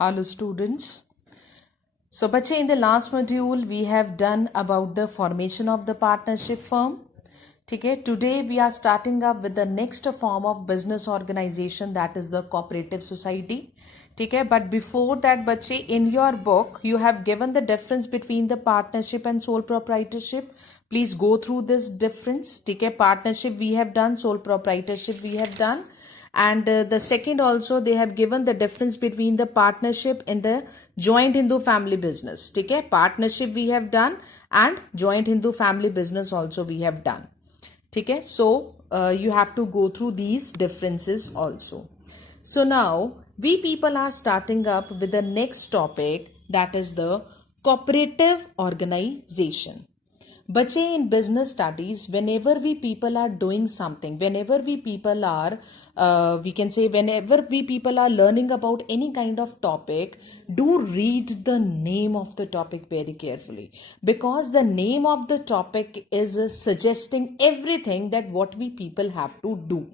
Hello students. So bache, in the last module we have done about the formation of the partnership firm. Okay, today we are starting up with the next form of business organization, that is the cooperative society. Okay, but before that bache, in your book you have given the difference between the partnership and sole proprietorship. Please go through this difference. Okay, partnership we have done, sole proprietorship we have done. And the second also they have given the difference between the partnership and the joint Hindu family business. Okay, partnership we have done and joint Hindu family business also we have done. Okay, so you have to go through these differences also. So now we people are starting up with the next topic, that is the cooperative organization. Bache, in business studies, whenever we people are doing something, whenever we people are, whenever we people are learning about any kind of topic, do read the name of the topic very carefully, because the name of the topic is suggesting everything that what we people have to do.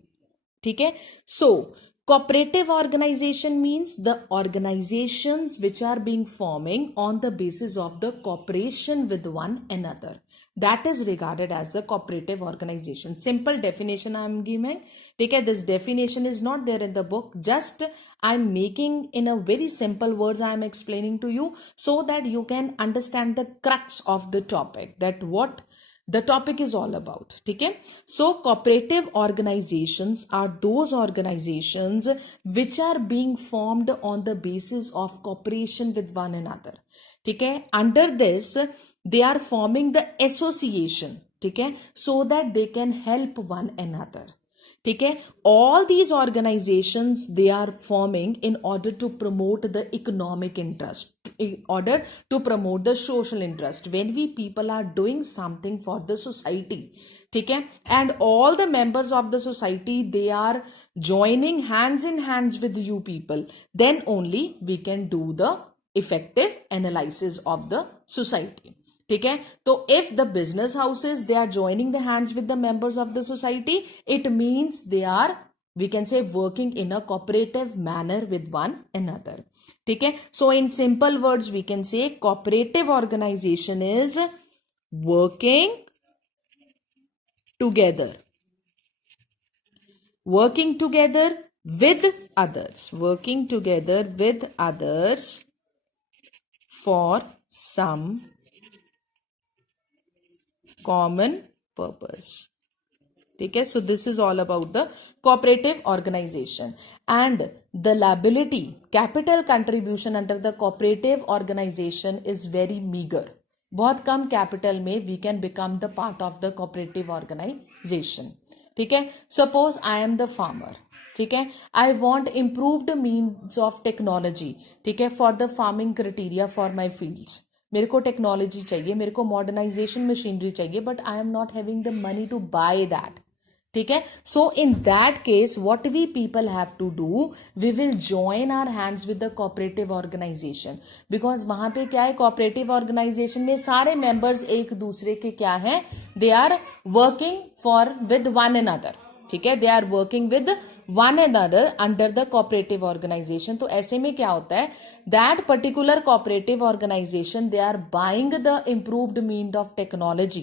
Okay, so cooperative organization means the organizations which are being forming on the basis of the cooperation with one another. That is regarded as a cooperative organization. Simple definition I am giving. Okay, this definition is not there in the book. Just I am making in a very simple words I am explaining to you so that you can understand the crux of the topic, that what the topic is all about. Okay, so cooperative organizations are those organizations which are being formed on the basis of cooperation with one another. Okay, under this they are forming the association. Okay, so that they can help one another. Okay, all these organizations they are forming in order to promote the economic interest, in order to promote the social interest. When we people are doing something for the society, okay, and all the members of the society they are joining hands in hands with you people, then only we can do the effective analysis of the society. Okay, so if the business houses they are joining the hands with the members of the society, it means they are, we can say, working in a cooperative manner with one another. Okay, so in simple words we can say cooperative organization is working together with others for some common purpose. Okay, so this is all about the cooperative organization. And the liability capital contribution under the cooperative organization is very meager. बहुत कम capital में we can become the part of the cooperative organization. ठीक है, suppose I am the farmer. ठीक है, I want improved means of technology. ठीक है, for the farming criteria for my fields. मेरे को टेक्नोलॉजी चाहिए, मेरे को मॉडर्नाइजेशन मशीनरी चाहिए, but I am not having the money to buy that. ठीक है, so in that case what we people have to do, we will join our hands with the cooperative organisation. Because वहां पे क्या है, cooperative organisation में सारे members एक दूसरे के क्या है, they are working for with one another. ठीक है, they are working with one another under the cooperative organization. तो ऐसे में क्या होता है, that particular cooperative organisation they are buying the improved mean of technology.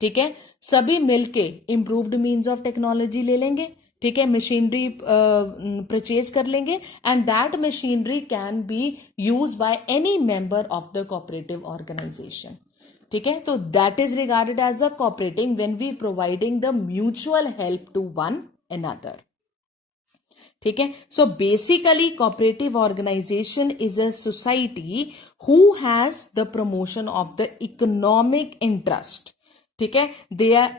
ठीक है, सभी मिलके इम्प्रूव्ड मीन्स ऑफ टेक्नोलॉजी ले लेंगे. ठीक है, मशीनरी परचेज कर लेंगे and that machinery can be use by any member of the cooperative organization. ठीक है, तो that is regarded as a cooperating when we providing the mutual help to one another. ठीक है, so basically cooperative organization is a society who has the promotion of the economic interest. ठीक है, they are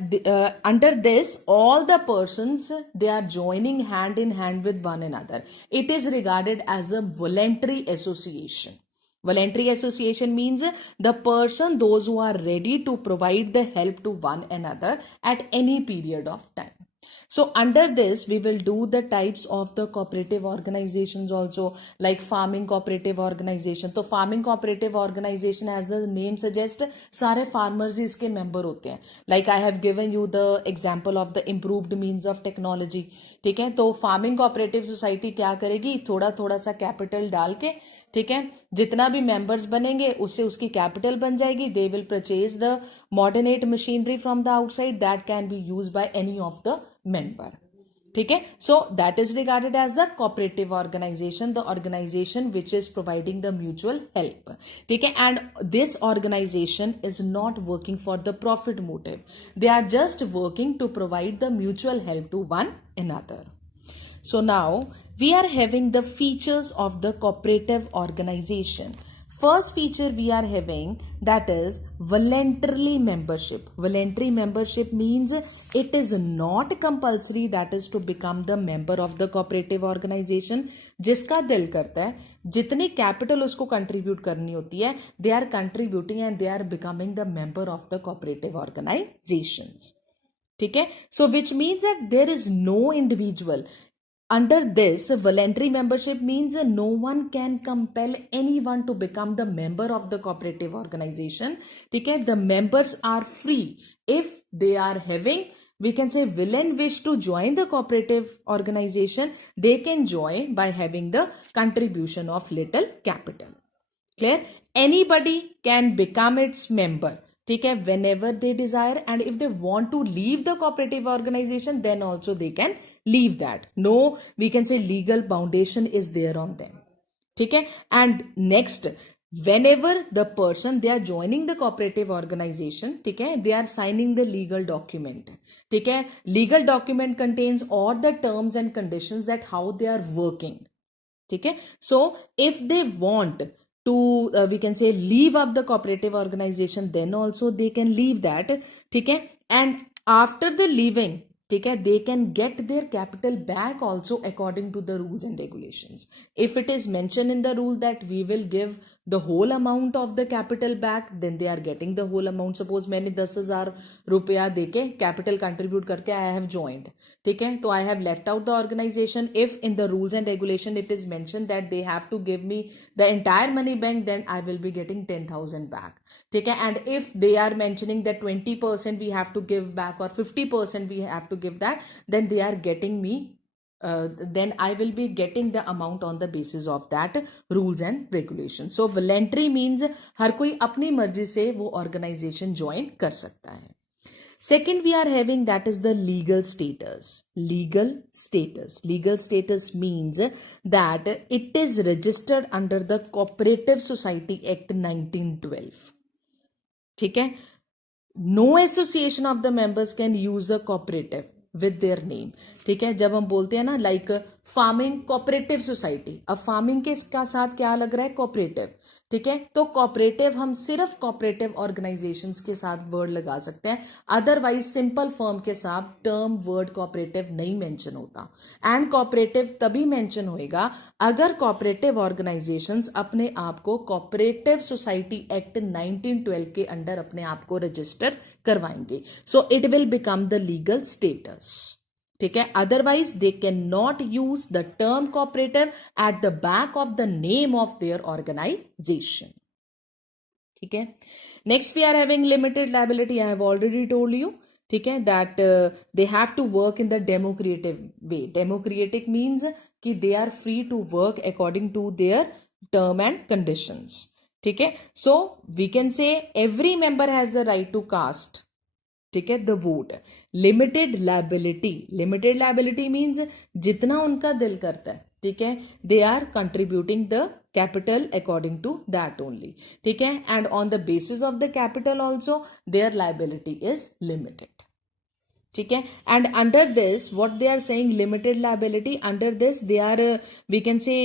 under this all the persons they are joining hand in hand with one another. It is regarded as a voluntary association. Voluntary association means the person, those who are ready to provide the help to one another at any period of time. So under this we will do the types of the cooperative organizations also, like farming cooperative organization. तो farming cooperative organization as the name suggests सारे farmers ही इसके member होते हैं. Like I have given you the example of the improved means of technology. ठीक है, तो farming cooperative society क्या करेगी, थोड़ा थोड़ा सा कैपिटल डाल के, ठीक है, जितना भी मेंबर्स बनेंगे उससे उसकी कैपिटल बन जाएगी. They will purchase the modernised machinery from the outside that can be use by any of the member. ठीक है, so that is regarded as the cooperative organisation, the organisation which is providing the mutual help. ठीक है, and this organisation is not working for the profit motive. They are just working to provide the mutual help to one another. So now we are having the features of the cooperative organization. First feature we are having, that is voluntary membership. Voluntary membership means it is not compulsory, that is to become the member of the cooperative organization. जिसका दिल करता है, जितनी capital उसको contribute करनी होती है, they are contributing and they are becoming the member of the cooperative organizations. ठीक है, so which means that there is no individual under this voluntary membership means no one can compel anyone to become the member of the cooperative organization. ठीक है, the members are free if they are having, we can say, will and wish to join the cooperative organization, they can join by having the contribution of little capital. Clear? Anybody can become its member. ठीक है, whenever they desire, and if they want to leave the cooperative organization then also they can leave that. No, we can say legal foundation is there on them. ठीक है, and next, whenever the person they are joining the cooperative organization, ठीक है, they are signing the legal document. ठीक है, legal document contains all the terms and conditions that how they are working. ठीक है, so if they want to we can say leave up the cooperative organization, then also they can leave that. ठीक है, and after the leaving, ठीक है, they can get their capital back also according to the rules and regulations. If it is mentioned in the rule that we will give the whole amount of the capital back, then they are getting the whole amount. Suppose मैंने 10,000 रुपया देके capital contribute करके I have joined, ठीक है, तो I have left out the organization. If in the rules and regulation it is mentioned that they have to give me the entire money back, then I will be getting 10,000 back. ठीक है, and if they are mentioning that 20% we have to give back or 50% we have to give that, then they are getting me then I will be getting the amount on the basis of that rules and regulations. So voluntary means हर कोई अपनी मर्जी से वो organization join कर सकता है. Second we are having, that is the legal status. Legal status. Legal status means that it is registered under the Cooperative Society Act 1912. ठीक है, no association of the members can use the cooperative with their name. ठीक है, जब हम बोलते हैं ना like farming cooperative society, अब फार्मिंग के का साथ क्या लग रहा है, कोऑपरेटिव. ठीक है, तो कोऑपरेटिव हम सिर्फ कोऑपरेटिव ऑर्गेनाइजेशंस के साथ वर्ड लगा सकते हैं, अदरवाइज सिंपल फर्म के साथ टर्म वर्ड कोऑपरेटिव नहीं मेंशन होता. एंड कोऑपरेटिव तभी मेंशन होएगा अगर कोऑपरेटिव ऑर्गेनाइजेशंस अपने आप को कोऑपरेटिव सोसाइटी एक्ट 1912 के अंडर अपने आप को रजिस्टर करवाएंगे. So it will become the legal status. ठीक है, otherwise they can not use the term cooperative at the back of the name of their organisation. ठीक है, next we are having limited liability. I have already told you, ठीक है, that they have to work in the democratic way. Democratic means कि they are free to work according to their term and conditions. ठीक है, so we can say every member has the right to cast, ठीक है, the vote. Limited liability. Limited liability means जितना उनका दिल करता है, ठीक है, they are contributing the capital according to that only. ठीक है, and on the basis of the capital also their liability is limited. ठीक है, and under this what they are saying limited liability, under this they are we can say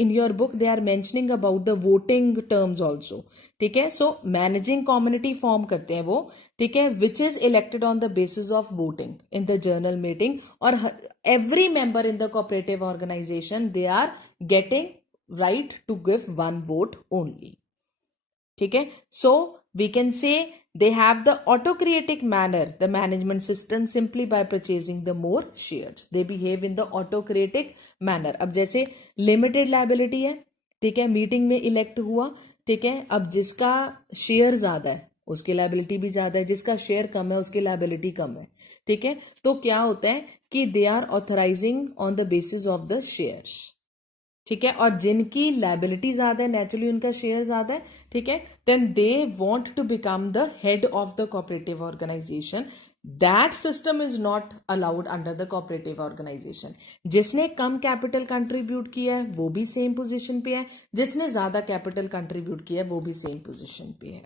in your book they are mentioning about the voting terms also. ठीक है, सो managing community form करते हैं वो, ठीक है, which is elected on the basis of voting in the general meeting. और every member in the cooperative organisation they are getting right to give one vote only. ठीक है, so we can say they have the autocratic manner, the management system, simply by purchasing the more shares. They behave in the autocratic manner. अब जैसे limited liability है, ठीक है, meeting में elect हुआ, ठीक है, अब जिसका शेयर ज्यादा है उसकी लाइबिलिटी भी ज्यादा है, जिसका शेयर कम है उसकी लाइबिलिटी कम है, ठीक है, तो क्या होता है कि they are authorizing on the basis of the shares, ठीक है, और जिनकी लाइबिलिटी ज्यादा है, नेचुरली उनका शेयर ज्यादा है, ठीक है, then they want to become the head of the cooperative organization. That system is not allowed under the cooperative organization. जिसने कम कैपिटल कंट्रीब्यूट किया है वो भी सेम पोजीशन पे है, जिसने ज्यादा कैपिटल कंट्रीब्यूट किया है वो भी सेम पोजीशन पे है,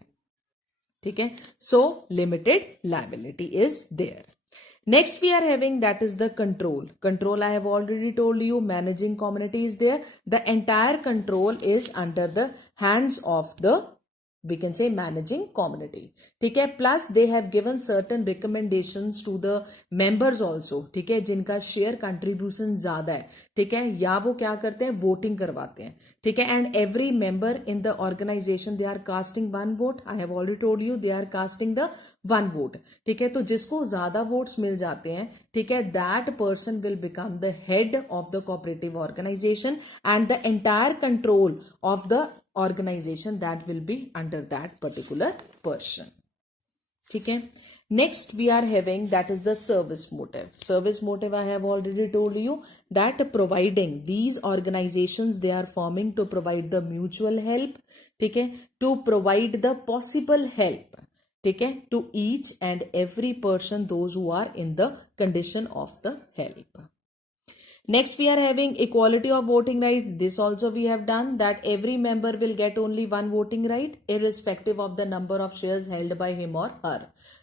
ठीक है. So limited liability is there. Next we are having, that is the control. Control, I have already told you, managing community is there. The entire control is under the hands of the, we can say, managing community, ठीक है. Plus they have given certain recommendations to the members also, ठीक है, जिनका share contribution ज्यादा है, ठीक है, या वो क्या करते हैं, वोटिंग करवाते हैं, ठीक है. And every member in the organization they are casting one vote. I have already told you they are casting the one vote, ठीक है. तो जिसको ज्यादा वोट्स मिल जाते हैं, ठीक है, that person will become the head of the cooperative organization and the entire control of the organization that will be under that particular person, ठीक है. Next we are having, that is the service motive. Service motive, I have already told you that providing, these organizations they are forming to provide the mutual help, ठीक है, to provide the possible help, ठीक है, to each and every person, those who are in the condition of the help. Next we are having equality of voting rights. This also we have done, that every member will get only one voting right irrespective of the number of shares held by him or her,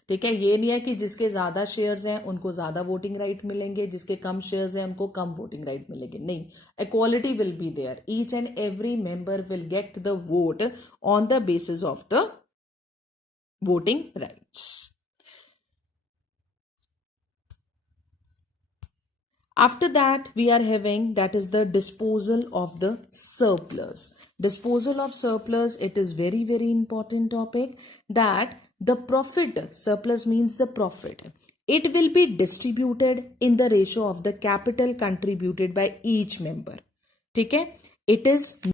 ठीक है. ये नहीं है कि जिसके ज्यादा shares हैं उनको ज्यादा वोटिंग राइट मिलेंगे, जिसके कम शेयर्स हैं उनको कम वोटिंग राइट मिलेंगे, नहीं. Equality will be there. Each and every member will get the vote on the basis of the voting rights. After that we are having, that is the disposal of the surplus. Disposal of surplus, it is very very important topic, that the profit, surplus means the profit, it will be distributed in the ratio of the capital contributed by each member, ठीक है. It is